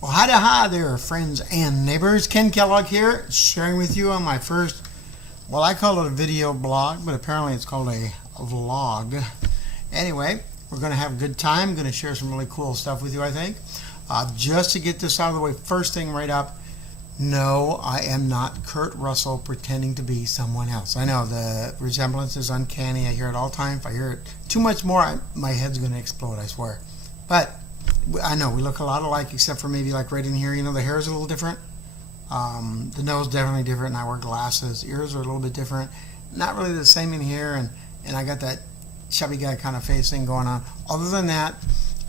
Well, hi there, friends and neighbors. Ken Kellogg here, sharing with you on my first, well, I call it a video blog, but apparently it's called a vlog. Anyway, we're going to have a good time. I'm going to share some really cool stuff with you, I think. Just to get this out of the way, first thing right up, no, I am not Kurt Russell pretending to be someone else. I know the resemblance is uncanny. I hear it all the time. If I hear it too much more, my head's going to explode, I swear. But I know we look a lot alike, except for maybe like right in here. You know, the hair is a little different. The nose definitely different, and I wear glasses. Ears are a little bit different. Not really the same in here, and I got that chubby guy kind of face thing going on. Other than that,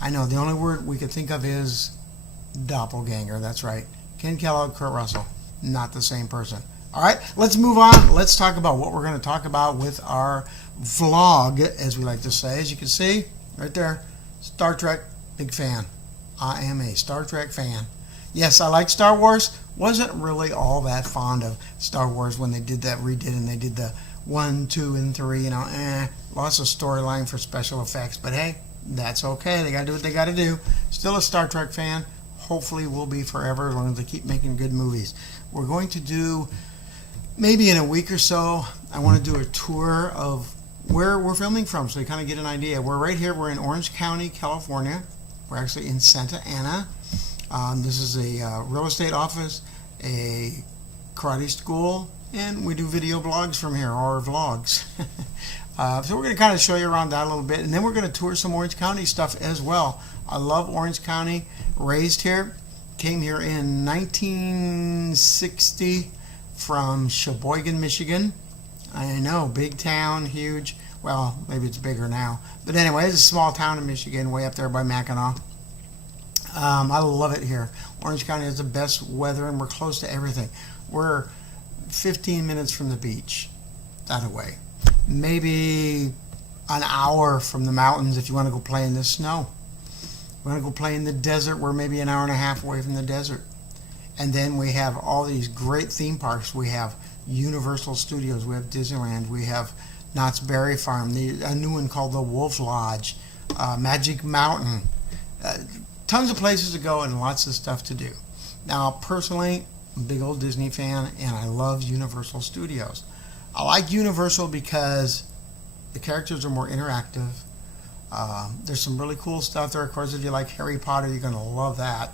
I know the only word we could think of is doppelganger. That's right. Ken Kellogg, Kurt Russell. Not the same person. All right, let's move on. Let's talk about what we're going to talk about with our vlog, as we like to say. As you can see, right there, Star Trek. Big fan. I am a Star Trek fan. Yes, I like Star Wars. Wasn't really all that fond of Star Wars when they did that redid and they did the 1, 2, and 3. You know, lots of storyline for special effects. But hey, that's okay. They got to do what they got to do. Still a Star Trek fan. Hopefully will be forever as long as they keep making good movies. We're going to do, maybe in a week or so, I want to do a tour of where we're filming from so you kind of get an idea. We're right here. We're in Orange County, California. We're actually in Santa Ana. This is a real estate office, a karate school, and we do video blogs from here, or vlogs. So we're going to kind of show you around that a little bit, and then we're going to tour some Orange County stuff as well. I love Orange County. Raised here. Came here in 1960 from Sheboygan, Michigan. I know, big town, huge. Well, maybe it's bigger now. But anyway, it's a small town in Michigan, way up there by Mackinac. I love it here. Orange County has the best weather, and we're close to everything. We're 15 minutes from the beach, that away. Maybe an hour from the mountains if you want to go play in the snow. We want to go play in the desert. We're maybe an hour and a half away from the desert. And then we have all these great theme parks. We have Universal Studios. We have Disneyland. We have Knott's Berry Farm, a new one called the Wolf Lodge, Magic Mountain. Tons of places to go and lots of stuff to do. Now, personally, I'm a big old Disney fan, and I love Universal Studios. I like Universal because the characters are more interactive. There's some really cool stuff there. Of course, if you like Harry Potter, you're going to love that.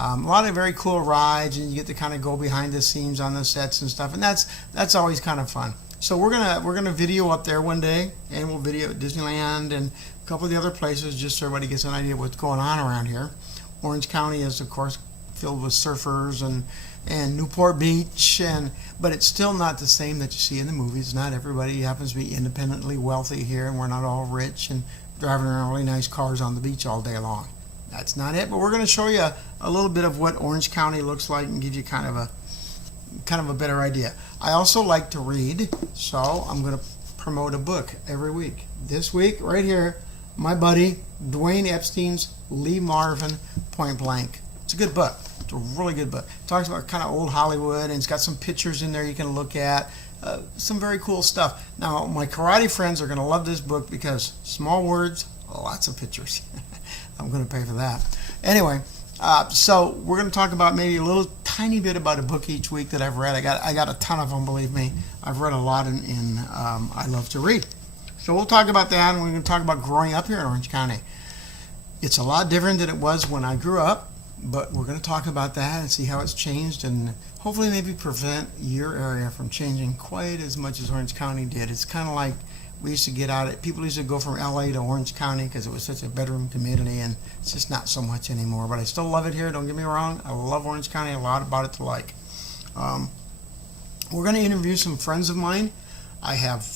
A lot of very cool rides, and you get to kind of go behind the scenes on the sets and stuff, and that's always kind of fun. So we're gonna video up there one day, and we'll video at Disneyland and a couple of the other places, just so everybody gets an idea of what's going on around here. Orange County is, of course, filled with surfers and Newport Beach, but it's still not the same that you see in the movies. Not everybody happens to be independently wealthy here, and we're not all rich and driving around really nice cars on the beach all day long. That's not it, but we're going to show you a little bit of what Orange County looks like and give you kind of a better idea. I also like to read, so I'm going to promote a book every week. This week, right here, my buddy Dwayne Epstein's Lee Marvin, Point Blank. It's a good book. It's a really good book. It talks about kind of old Hollywood, and it's got some pictures in there you can look at. Some very cool stuff. Now, my karate friends are going to love this book because small words, lots of pictures. I'm going to pay for that. Anyway, so we're going to talk about maybe a little tiny bit about a book each week that I've read. I got a ton of them, believe me. I've read a lot in I love to read. So we'll talk about that, and we're going to talk about growing up here in Orange County. It's a lot different than it was when I grew up, but we're going to talk about that and see how it's changed, and hopefully maybe prevent your area from changing quite as much as Orange County did. It's kind of like we used to get out of, people used to go from LA to Orange County because it was such a bedroom community, and it's just not so much anymore. But I still love it here, don't get me wrong. I love Orange County, a lot about it to like. We're going to interview some friends of mine. I have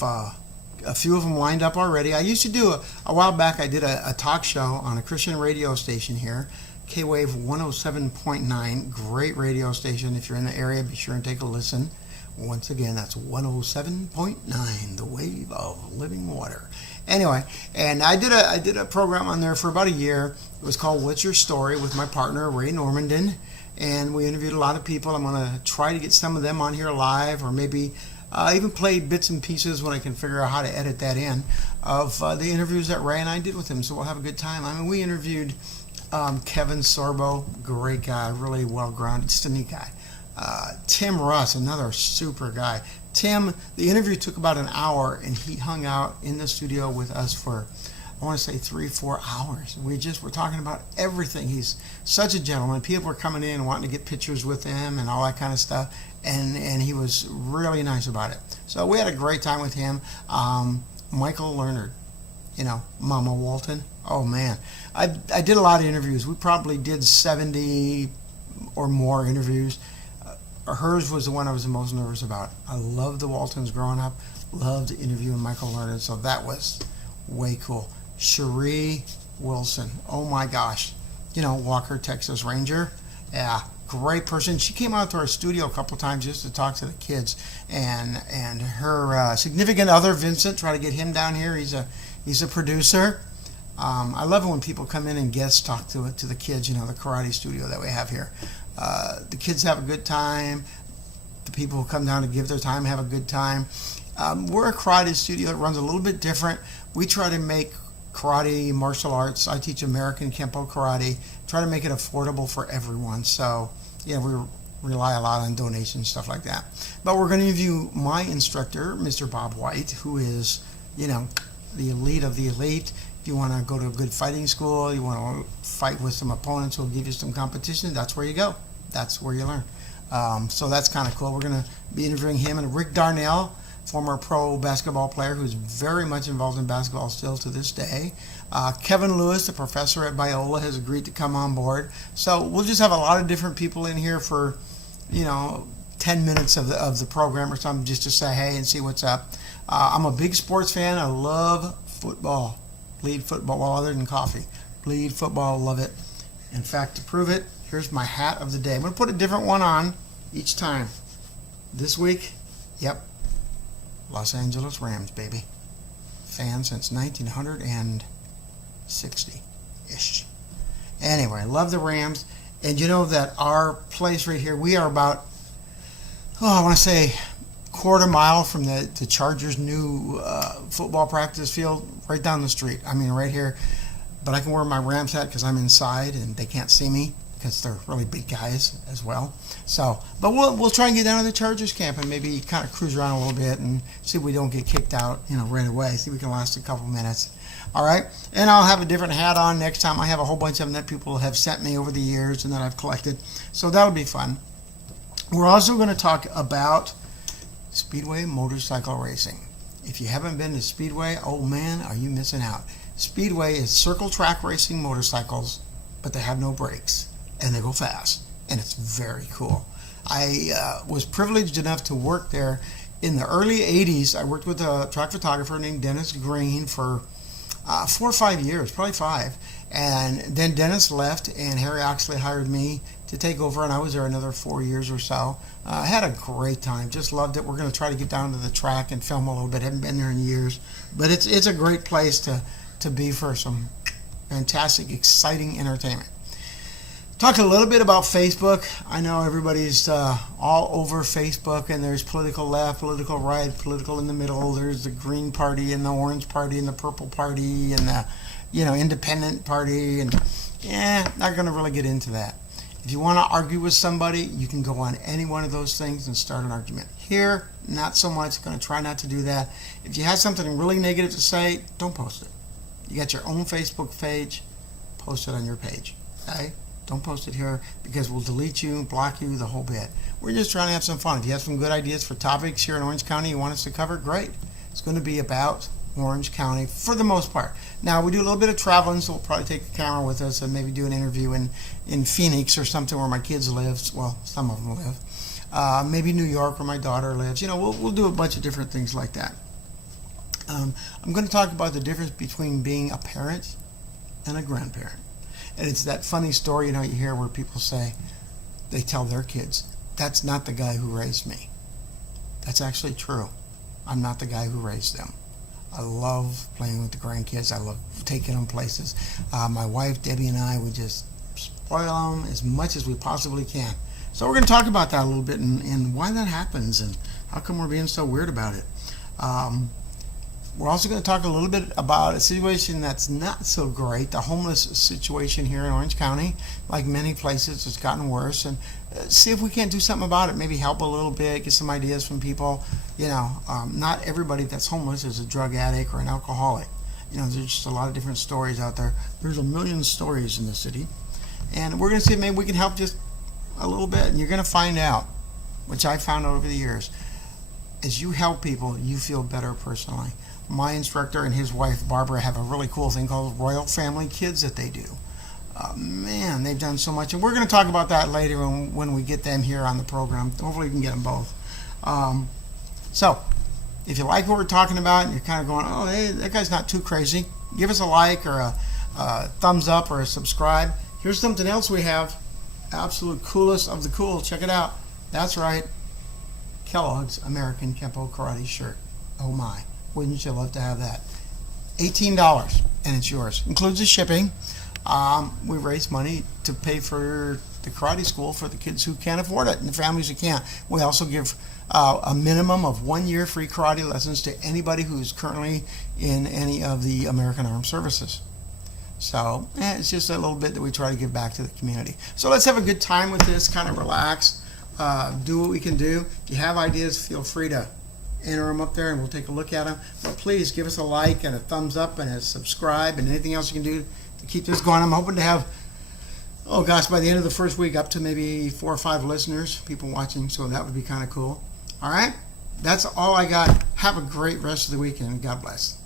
a few of them lined up already. I used to do, a while back, I did a talk show on a Christian radio station here, K-Wave 107.9, great radio station. If you're in the area, be sure and take a listen. Once again, that's 107.9, the wave of living water. Anyway, and I did a program on there for about a year. It was called What's Your Story with my partner, Ray Normandin. And we interviewed a lot of people. I'm going to try to get some of them on here live, or maybe even play bits and pieces when I can figure out how to edit that in, of the interviews that Ray and I did with him. So we'll have a good time. I mean, we interviewed Kevin Sorbo, great guy, really well grounded, just a neat guy. Tim Russ, another super guy. Tim, the interview took about an hour, and he hung out in the studio with us for, I want to say 3-4 hours. We're talking about everything. He's such a gentleman. People were coming in wanting to get pictures with him and all that kind of stuff, and he was really nice about it. So we had a great time with him. Michael Lerner, Mama Walton. Oh man, I did a lot of interviews. We probably did 70 or more interviews. Hers was the one I was the most nervous about. I loved the Waltons growing up. Loved interviewing Michael Lerner, so that was way cool. Cherie Wilson. Oh my gosh. Walker, Texas Ranger. Yeah, great person. She came out to our studio a couple times just to talk to the kids. And her significant other, Vincent, try to get him down here. He's a producer. I love it when people come in and guest talk to the kids, the karate studio that we have here. The kids have a good time. The people who come down to give their time have a good time. We're a karate studio that runs a little bit different. We try to make karate, martial arts. I teach American Kempo karate. Try to make it affordable for everyone. So, we rely a lot on donations, stuff like that. But we're going to interview my instructor, Mr. Bob White, who is, the elite of the elite. If you want to go to a good fighting school, you want to fight with some opponents who will give you some competition, that's where you go. That's where you learn. So that's kind of cool. We're going to be interviewing him and Rick Darnell, former pro basketball player who's very much involved in basketball still to this day. Kevin Lewis, the professor at Biola, has agreed to come on board. So we'll just have a lot of different people in here for, 10 minutes of the program or something just to say hey and see what's up. I'm a big sports fan. I love football. Bleed football, well, other than coffee. Bleed football, love it. In fact, to prove it, here's my hat of the day. I'm going to put a different one on each time. This week, yep, Los Angeles Rams, baby. Fan since 1960-ish. Anyway, love the Rams. And you know that our place right here, we are about, I want to say, quarter mile from the Chargers' new football practice field, right down the street. I mean, right here. But I can wear my Rams hat because I'm inside and they can't see me because they're really big guys as well. So, but we'll try and get down to the Chargers camp and maybe kind of cruise around a little bit and see if we don't get kicked out, right away. See if we can last a couple minutes. All right, and I'll have a different hat on next time. I have a whole bunch of them that people have sent me over the years and that I've collected. So that'll be fun. We're also going to talk about Speedway motorcycle racing. If you haven't been to Speedway, oh man, are you missing out. Speedway is circle track racing motorcycles, but they have no brakes, and they go fast, and it's very cool. I was privileged enough to work there in the early 80s. I worked with a track photographer named Dennis Green for 4 or 5 years, probably 5. And then Dennis left, and Harry Oxley hired me to take over, and I was there another 4 years or so. I had a great time, just loved it. We're going to try to get down to the track and film a little bit. Haven't been there in years, but it's a great place to be for some fantastic, exciting entertainment. Talk a little bit about Facebook. I know everybody's all over Facebook, and there's political left, political right, political in the middle. There's the Green Party and the Orange Party and the Purple Party and the Independent Party, and not going to really get into that. If you want to argue with somebody, you can go on any one of those things and start an argument. Here, not so much. Going to try not to do that. If you have something really negative to say, don't post it. You got your own Facebook page, post it on your page. Okay? Don't post it here because we'll delete you, block you, the whole bit. We're just trying to have some fun. If you have some good ideas for topics here in Orange County you want us to cover, great. It's going to be about Orange County for the most part. Now, we do a little bit of traveling, so we'll probably take the camera with us and maybe do an interview in Phoenix or something where my kids live. Well, some of them live. Maybe New York where my daughter lives. We'll do a bunch of different things like that. I'm going to talk about the difference between being a parent and a grandparent. And it's that funny story, you hear where people say, they tell their kids, that's not the guy who raised me. That's actually true. I'm not the guy who raised them. I love playing with the grandkids. I love taking them places. My wife, Debbie, and I, we just spoil them as much as we possibly can. So we're going to talk about that a little bit and why that happens and how come we're being so weird about it. We're also going to talk a little bit about a situation that's not so great, the homeless situation here in Orange County. Like many places, it's gotten worse, and see if we can't do something about it. Maybe help a little bit, get some ideas from people. Not everybody that's homeless is a drug addict or an alcoholic. There's just a lot of different stories out there. There's a million stories in the city, and we're going to see if maybe we can help just a little bit, and you're going to find out, which I found out over the years, as you help people, you feel better personally. My instructor and his wife, Barbara, have a really cool thing called Royal Family Kids that they do. Man, they've done so much. And we're going to talk about that later when we get them here on the program. Hopefully we can get them both. So, if you like what we're talking about and you're kind of going, oh, hey, that guy's not too crazy, give us a like or a thumbs up or a subscribe. Here's something else we have. Absolute coolest of the cool. Check it out. That's right. Kellogg's American Kempo Karate shirt. Oh my. Wouldn't you love to have that? $18 and it's yours. Includes the shipping. We raise money to pay for the karate school for the kids who can't afford it and the families who can't. We also give a minimum of 1 year free karate lessons to anybody who's currently in any of the American Armed Services. So it's just a little bit that we try to give back to the community. So let's have a good time with this, kind of relax, do what we can do. If you have ideas, feel free to enter them up there and we'll take a look at them. But please give us a like and a thumbs up and a subscribe and anything else you can do to keep this going. I'm hoping to have, by the end of the first week, up to maybe 4 or 5 listeners, people watching, so that would be kind of cool. All right, that's all I got. Have a great rest of the weekend. God bless.